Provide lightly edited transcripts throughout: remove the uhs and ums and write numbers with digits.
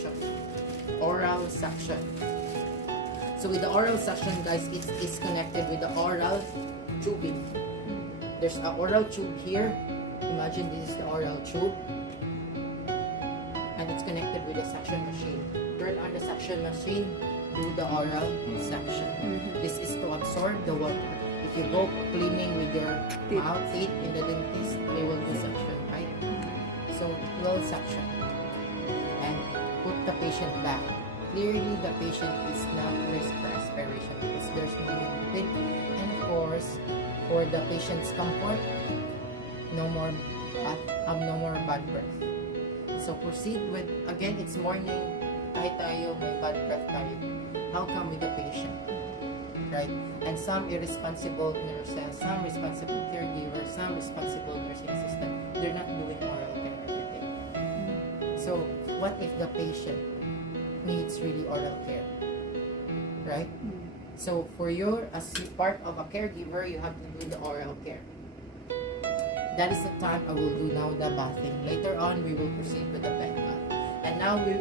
suction. Oral suction. So with the oral suction, guys, it's connected with the oral tubing. There's an oral tube here. Imagine this is the oral tube. And it's connected with the suction machine. Turn on the suction machine, do the oral suction. This is to absorb the water. If you go cleaning with your mouth, teeth in the dentist, they will do suction, right? So it will suction. And put the patient back. Clearly, the patient is not risk for aspiration because there's no movement. And of course, for the patient's comfort, no more bad breath. So proceed with, again, it's morning, kahit tayo may bad breath tayo. How come with the patient? Right? And some irresponsible nurses, some responsible caregivers, some responsible nursing assistant, they're not doing oral care every day. So what if the patient needs really oral care? Right? So for you, as part of a caregiver, you have to do the oral care. That is the time I will do now the bathing. Later on, we will proceed with the bed bath. And now we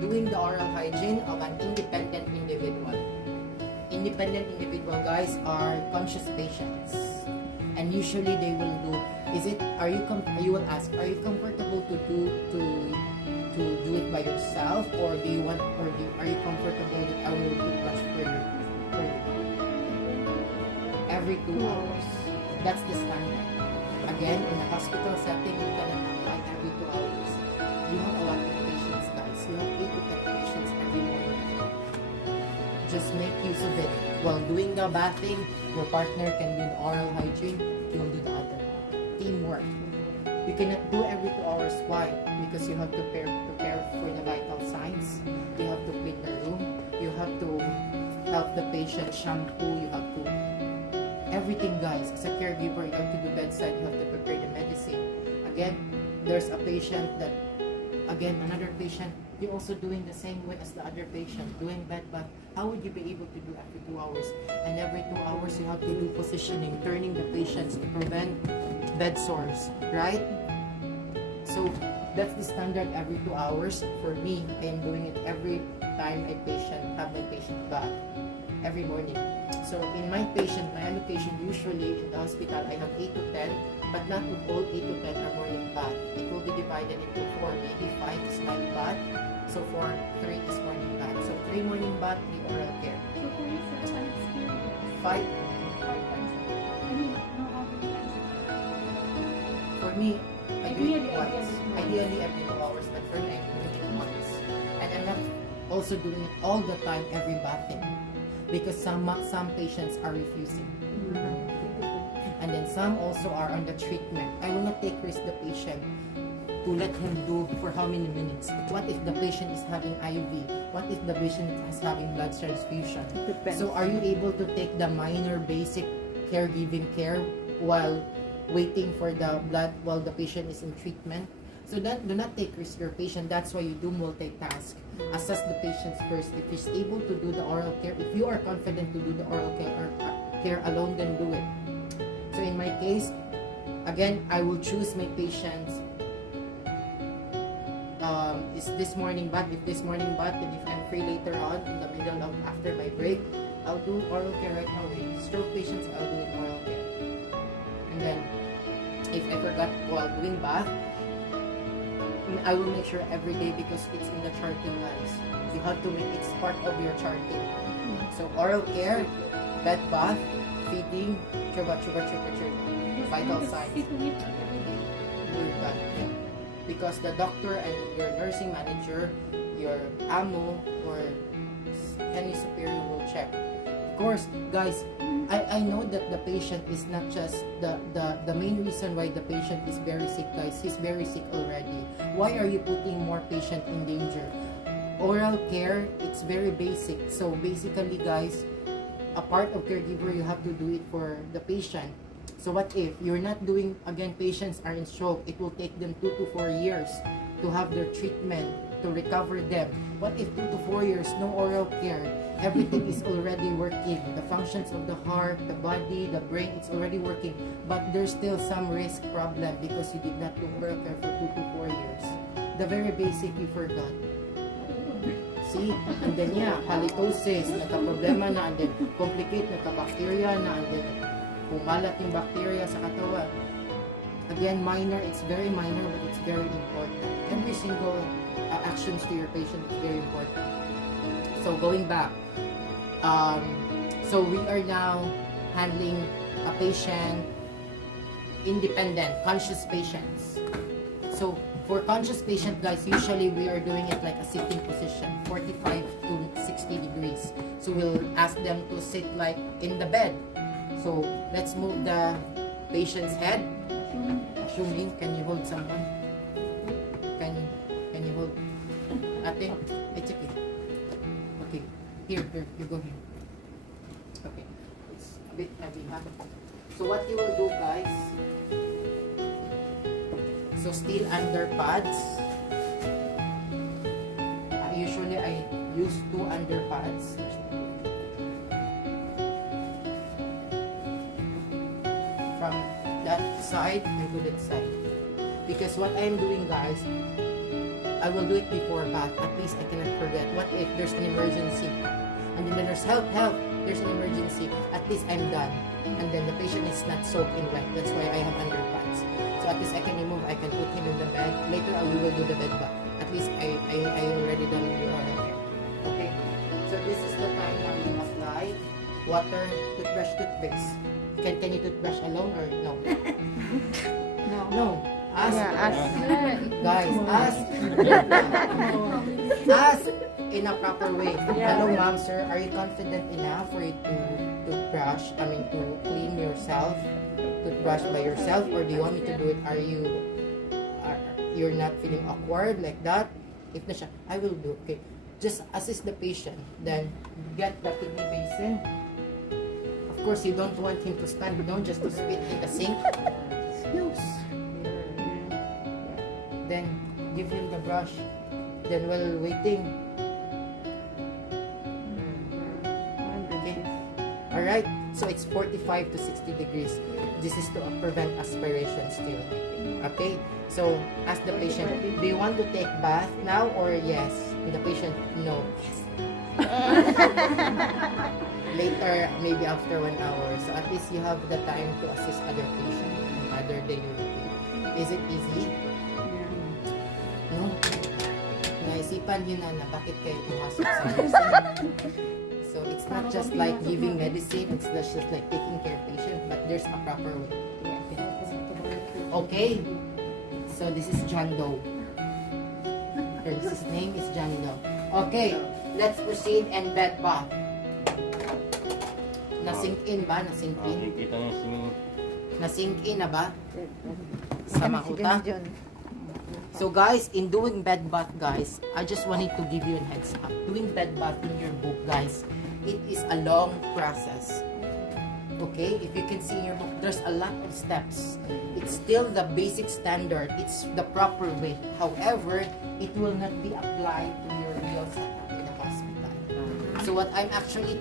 doing the oral hygiene of an independent individual. Independent individual, guys, are conscious patients, and usually they will do. You will ask, are you comfortable to do it by yourself, or are you comfortable that I will do brush for you every 2 hours? That's the standard. Again, in a hospital setting, you cannot apply every 2 hours. You have a lot of patients, guys. You have 8 to 10 patients every morning. Just make use of it. While doing the bathing, your partner can do the oral hygiene, you will do the other. Teamwork. You cannot do every 2 hours. Why? Because you have to prepare for the vital signs. You have to clean the room. You have to help the patient shampoo. You have to everything, guys. As a caregiver, you have to do bedside. You have to prepare the medicine. Again, there's a patient that, again, another patient, you're also doing the same way as the other patient, doing bed bath. How would you be able to do after 2 hours? And every 2 hours, you have to do positioning, turning the patients to prevent bed sores, right? So that's the standard every 2 hours. For me, I am doing it every time I have my patient bath, every morning. So in my allocation, usually in the hospital, I have 8 to 10, but not all 8 to 10 are morning bath. It will be divided into 4, maybe 5 is night bath. So 3 is morning bath. So 3 morning bath, 3 oral care. So 4 times period. 5. 5 times. I mean, no, how many times? For me, I do it Ideally, once. Ideally every 2 hours, but for me, I'm doing it once. And I'm not also doing it all the time, every bathing. Because some patients are refusing. And then some also are on the treatment. I will not take risk the patient to let him do for how many minutes. What if the patient is having IV? What if the patient is having blood transfusion? Depends. So are you able to take the minor basic caregiving care while waiting for the blood while the patient is in treatment? So do not take risk your patient. That's why you do multitask. Assess the patients first. If he's able to do the oral care, if you are confident to do the oral care alone, then do it. So in my case, again, I will choose my patients. Is this morning bath? If this morning bath, then if I'm free later on in the middle of after my break, I'll do oral care right away. Stroke patients, I'll do it oral care. And then, if I forgot while doing bath, I will make sure every day because it's in the charting, guys. You have to make it part of your charting. So oral care, bed bath, feeding, chuba, vital signs. We're done. Yeah. Because the doctor and your nursing manager, your AMO, or any superior will check. Of course, guys, I know that the patient is not just the main reason why the patient is very sick, guys. He's very sick already. Why are you putting more patient in danger? Oral care, it's very basic. So basically, guys, a part of caregiver, you have to do it for the patient. So what if you're not doing, again, patients are in stroke, it will take them 2 to 4 years to have their treatment, to recover them. What if 2 to 4 years, no oral care? Everything is already working. The functions of the heart, the body, the brain, it's already working. But there's still some risk problem because you did not do oral care for 2 to 4 years. The very basic you forgot. see? And then halitosis, nagka-problema na, and then complicate, nagka-bacteria na, and then kumalat yung bacteria sa katawan. Again, minor, it's very minor, but it's very important. Every single actions to your patient is very important. So going back, so we are now handling a patient, independent, conscious patients. So for conscious patient, guys, usually we are doing it like a sitting position, 45 to 60 degrees. So we'll ask them to sit like in the bed. So let's move the patient's head. Assuming, can you hold someone? Can you hold? Ate, it's okay. Okay, here, you go here. Okay, it's a bit heavy, huh? So what you will do, guys, so still under pads. Usually I use 2 under pads. From that side and to that side. Because what I'm doing, guys, I will do it before bath. At least I cannot forget. What if there's an emergency? And then there's help, there's an emergency. At least I'm done. And then the patient is not soaked in wet. That's why I have underpads. So at least I can remove, I can put him in the bed. Later on we will do the bed bath. At least I already done the oral care. Okay? So this is the time now you apply water, toothbrush, toothpaste. Can you toothbrush alone or no? No. Ask. Yeah, ask. Guys, ask. Ask in a proper way. Hello, ma'am, sir. Are you confident enough for you to clean yourself? Toothbrush by yourself, or do you want me to do it? You're not feeling awkward like that? If na siya, I will do. Okay. Just assist the patient. Then get the kidney basin. Of course, you don't want him to stand, just to spit in the sink. Use. Then give him the brush. Then while waiting. Okay. Alright. So it's 45 to 60 degrees. This is to prevent aspiration still. Okay. So ask the patient, do you want to take bath now or yes? And the patient, no. Yes. Later, maybe after 1 hour. So at least you have the time to assist other patients and other daily routine. Is it easy? No. Naisipan yun na bakit kayo pumasok sa nursing. So it's not just like giving medicine, it's not just like taking care of patient, but there's a proper way. Okay. So this is John Doe. His name is John Doe. Okay. Let's proceed and bed bath. Na-sink in ba? Na-sink in? Na-sink in na ba? Sa mga utak? So guys, in doing bed bath, guys, I just wanted to give you a heads up. Doing bed bath in your book, guys, it is a long process. Okay? If you can see in your book, there's a lot of steps. It's still the basic standard. It's the proper way. However, it will not be applied to your real setup in the hospital. So what I'm actually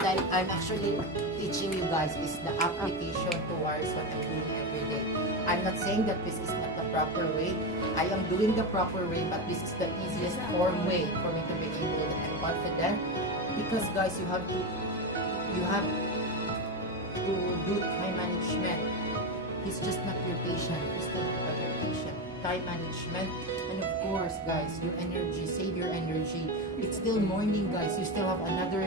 teaching you guys is the application towards what I'm doing every day. I'm not saying that this is not the proper way. I am doing the proper way, but this is the easiest form way for me to be able and confident. Because guys, you have to do time management. He's just not your patient. He's still not your patient. Time management, and of course, guys, your energy. Save your energy. It's still morning, guys. You still have another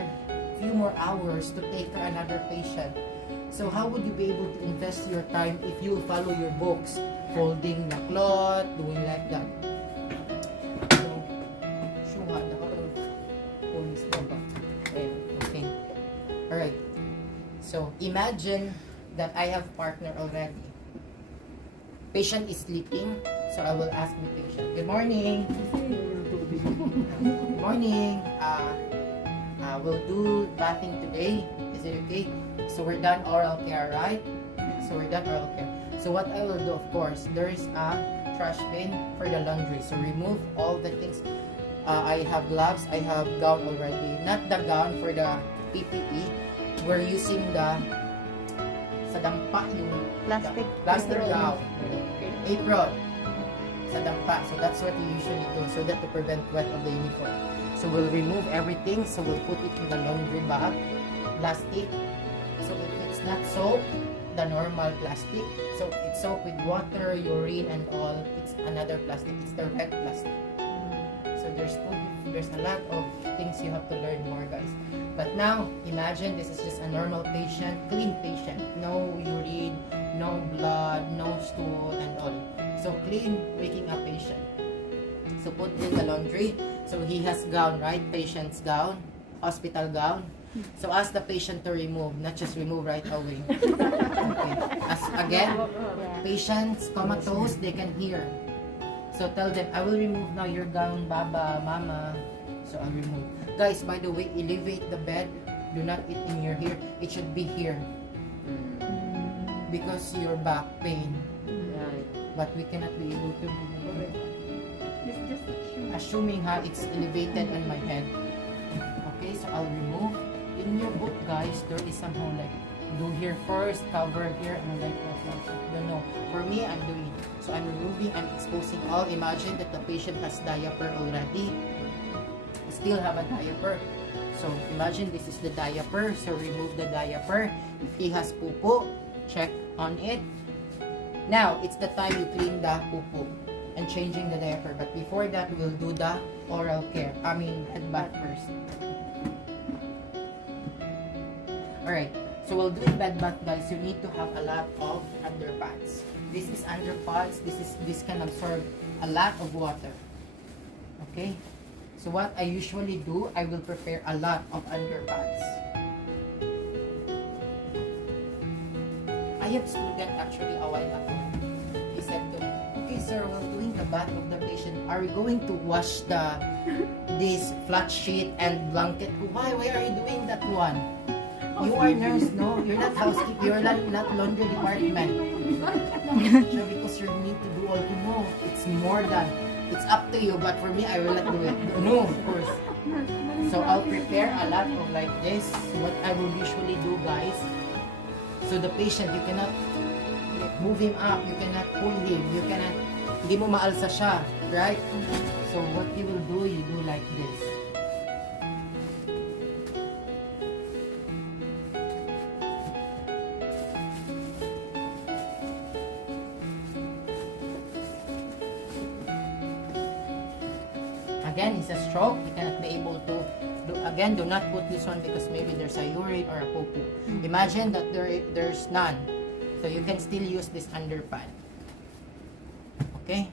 few more hours to take for another patient. So how would you be able to invest your time if you follow your books, folding the cloth, doing like that? So, okay. Alright. So, imagine that I have partner already. Patient is sleeping, so I will ask the patient, good morning. Good morning. We'll do bathing today. Is it okay? So we're done oral care, right? So we're done oral care. So what I will do, of course, there is a trash bin for the laundry. So remove all the things. I have gloves, I have gown already. Not the gown for the PPE. We're using the sa dampa yung plastic gown. Apron sa dampa. So that's what you usually do so that to prevent wet of the uniform. So we'll remove everything. So we'll put it in the laundry bag, plastic. So if it's not soap, the normal plastic. So it's soap with water, urine, and all. It's another plastic. It's the red plastic. So there's a lot of things you have to learn more, guys. But now imagine this is just a normal patient, clean patient. No urine, no blood, no stool, and all. So clean, waking up patient. So put in the laundry. So he has gown, right? Patient's gown, hospital gown. So ask the patient to remove, not just remove right away. Okay. As again, patients comatose, they can hear. So tell them, I will remove now your gown, Baba, Mama. So I'll remove. Guys, by the way, elevate the bed. Do not eat in your ear. It should be here. Because your back pain. But we cannot be able to move it. It's just a shoe. Assuming it's elevated on my head. Okay, so I'll remove. In your book, guys, there is somehow like do here first, cover here, and like that. Don't know. For me, I'm doing it. So I'm removing, I'm exposing all. Imagine that the patient has diaper already. Still have a diaper. So imagine this is the diaper. So remove the diaper. If he has poo-poo, check on it. Now, it's the time you clean the poo-poo and changing the diaper. But before that, we'll do the oral care. Head bath first. Alright, so we'll do bed bath, guys. You need to have a lot of underpads. This is underpads. This can absorb a lot of water. Okay? So what I usually do, I will prepare a lot of underpads. I have student actually a while ago. He said to me, okay sir, we're doing the bath of the patient. Are we going to wash this flat sheet and blanket? Why are you doing that one? You are nurse, no? You're not housekeeper. You're not laundry department. So because you need to do all to know. It's more than. It's up to you. But for me, I will not do it. No, of course. So I'll prepare a lot of like this. What I will usually do, guys. So the patient, you cannot move him up. You cannot pull him. You cannot. Hindi mo maalsa siya, right? So what you will do, you do like this. Again, it's a stroke. You cannot be able to do. Again, do not put this one because maybe there's a urine or a poo-poo. Imagine that there's none. So you can still use this underpad. Okay?